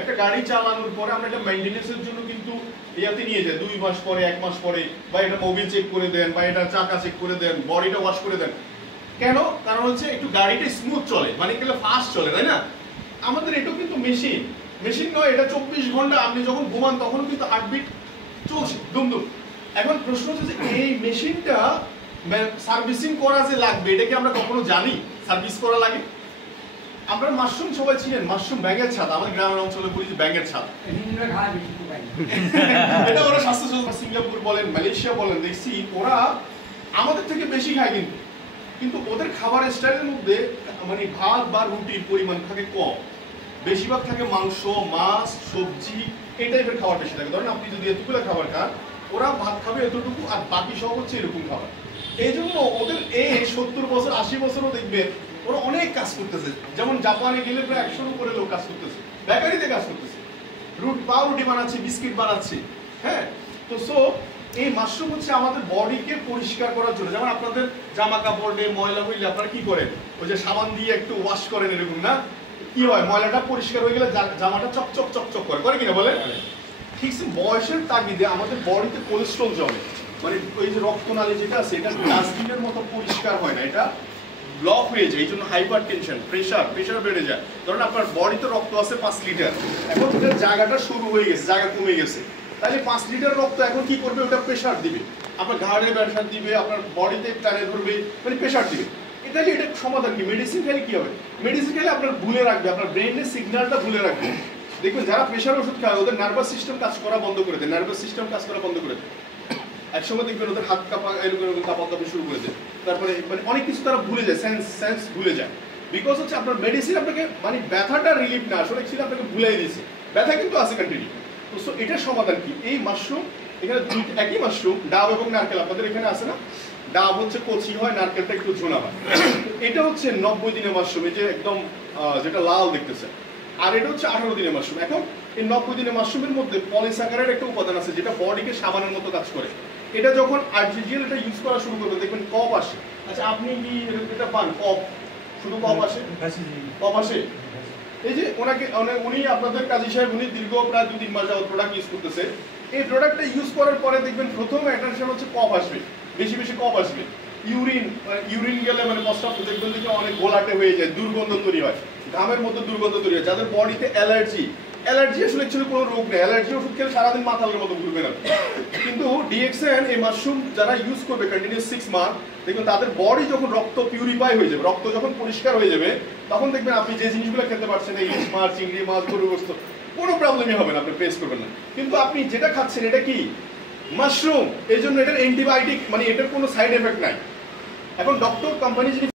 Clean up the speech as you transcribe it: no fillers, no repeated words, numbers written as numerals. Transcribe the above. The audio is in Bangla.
একটা গাড়ি চালানোর পরে আমরা এটা মেইনটেনেন্সের জন্য কিন্তু ইয়াতে নিয়ে যাই 2 মাস পরে 1 মাস পরে, বা এটা মোবিল চেক করে দেন, বা এটা চাকা চেক করে দেন, বডিটা ওয়াশ করে দেন। কেন? কারণ হচ্ছে একটু গাড়িটা স্মুথ চলে, মানে গেলে ফাস্ট চলে, তাই না? আমাদের এটাও কিন্তু মেশিন নয়, এটা 24 ঘন্টা আপনি যখন ঘুমান তখন কিন্তু হার্টবিট চলছে দুমদুম। এখন প্রশ্ন হচ্ছে যে এই মেশিনটা সার্ভিসিং করা যে লাগবে, এটা কি আমরা কখনো জানি সার্ভিস করা লাগে? আমরা মাশরুম সবাই চিনেন, মাশরুম ব্যাঙের ছাদ, আমাদের গ্রামের অঞ্চলে বলি যে ব্যাঙের ছাদ। এটা ওরা স্বাস্থ্য সিঙ্গাপুর বলেন, মালয়েশিয়া বলেন, দেখছি ওরা আমাদের থেকে বেশি খায়, কিন্তু ওদের খাবারের স্টাইলের মধ্যে মানে ভাত বা রুটির পরিমাণ থাকে কম, বেশিরভাগ থাকে মাংস, মাছ, সবজি, এই টাইপের খাবার বেশি থাকে। ধরেন আপনি যদি এতগুলো খাবার খান, ওরা ভাত খাবে এতটুকু আর বাকি সব হচ্ছে এরকম খাবার। এই জন্য ওদের এই 70 বছর 80 বছরও দেখবেন ওরা অনেক কাজ করতেছে। যেমন জাপানে গেলে প্রায় 100 উপরে লোক কাজ করতেছে, বেকারিতে কাজ করতেছে, পাউরুটি বানাচ্ছে, বিস্কিট বানাচ্ছে। হ্যাঁ, তো সো এই মাশরুম হচ্ছে আমাদের বডিকে পরিষ্কার করার জন্য। যেমন আপনাদের জামা কাপড়ে ময়লা হইলে আপনারা কি করেন? ওই যে সাবান দিয়ে একটু ওয়াশ করেন, এরকম না? কি হয়, ময়লাটা পরিষ্কার হয়ে গেলে জামাটা চকচক চকচক করে কিনা বলেন? ঠিক বয়সের তাগিদে আমাদের বডিতে কোলেস্ট্রল জমে, মানে ওই যে রক্তনালী যেটা আছে এটা ডাস্টবিনের মতো পরিষ্কার হয় না, এটা ব্লক হয়ে যায়। এই জন্য হাইপার টেনশন, প্রেশার বেড়ে যায়। ধরুন আপনার বডিতে রক্ত আছে 5 লিটার, এখন ওটার জায়গাটা শুরু হয়ে গেছে, জায়গা কমে গেছে, তাহলে 5 লিটার রক্ত এখন কি করবে? ওটা প্রেশার দিবে, আপনার ঘাড়ে প্রেশার দিবে, আপনার বডিতে টানে ধরবে, মানে প্রেশার দিবে। তাহলে এটা সমাধান কি? মেডিসিন খেলে কি হবে? মেডিসিন খেলে আপনার ভুলে রাখবে, আপনার ব্রেনের সিগন্যালটা ভুলে রাখবে। দেখবেন যারা প্রেশার ওষুধ খায় ওদের নার্ভাস সিস্টেম কাজ করা বন্ধ করে দেয়, একসময় দেখবেন ওদের হাত কাঁপা এরকম কাঁপাতে শুরু করে দেয়। তারপরে মানে অনেক কিছু তারা ভুলে যায়, সেন্স ভুলে যায়। বিকজ হচ্ছে আপনার মেডিসিন আপনাকে মানে ব্যথাটা রিলিফ না, আসলে ছিল আপনাকে ভুলাই দিয়েছে, ব্যথা কিন্তু আছে কন্টিনিউ। তো সো এটার সমাধান কি? এই মাশরুম, এখানে একই মাশরুম, ডাব এবং নারকেল আপনাদের এখানে আছে না? ডাব হচ্ছে কচি হয়, নারকেলটা একটু ঝোনা হয়। এটা হচ্ছে 90 দিনের মাশরুম, এই যে একদম যেটা লাল দেখতেছে, আর এটা হচ্ছে 18 দিনের মাশরুম। এখন এই 90 দিনের মাশরুমের মধ্যে পলিস্যাকারাইড একটা উপাদান আছে যেটা বডিকে সাবানের মতো কাজ করে। এটা যখন আর্টিফিশিয়াল এটা ইউজ করা শুরু করবেন দেখবেন কফ আসে। আচ্ছা, আপনি কি এটা পান? কফ, শুধু কফ আসে? কফ আসে। এই যে উনি আপনাদের কাজী সাহেব, উনি দীর্ঘ প্রায় 2-3 মাস যাবত প্রোডাক্ট ইউজ করতেছে। এই প্রোডাক্টটা ইউজ করার পরে দেখবেন প্রথম অ্যাটেনশন হচ্ছে কফ আসবে, বেশি কফ আসবে। ইউরিন গেলে মানে প্রস্রাব দেখবেন যে অনেক গোলাটে হয়ে যায়, দুর্গন্ধ তৈরি হয়, ঘামের মধ্যে দুর্গন্ধ তৈরি হয়। যাদের বডিতে অ্যালার্জি আসলে অ্যাকচুয়ালি কোনো রোগ নেই, অ্যালার্জি ওষুধ খেলে সারাদিন মাথার মতো ঘুরবে না। কিন্তু ডিএক্সএন এই মাশরুম যারা ইউজ করবে কন্টিনিউয়াস 6 মান্থ, দেখবেন তাদের বডি যখন রক্ত পিউরিফাই হয়ে যাবে, রক্ত যখন পরিষ্কার হয়ে যাবে, তখন দেখবেন আপনি যে জিনিসগুলো খেতে পারছেন, এই ইলিশ মাছ, চিংড়ি মাছ, গরুর গোশত, কোনো প্রবলেমই হবে না, আপনি ফেস করবেন না। কিন্তু আপনি যেটা খাচ্ছেন এটা কি? মাশরুম। এই জন্য এটার অ্যান্টিবায়োটিক, মানে এটার কোনো সাইড এফেক্ট নাই। এখন ডক্টর কোম্পানি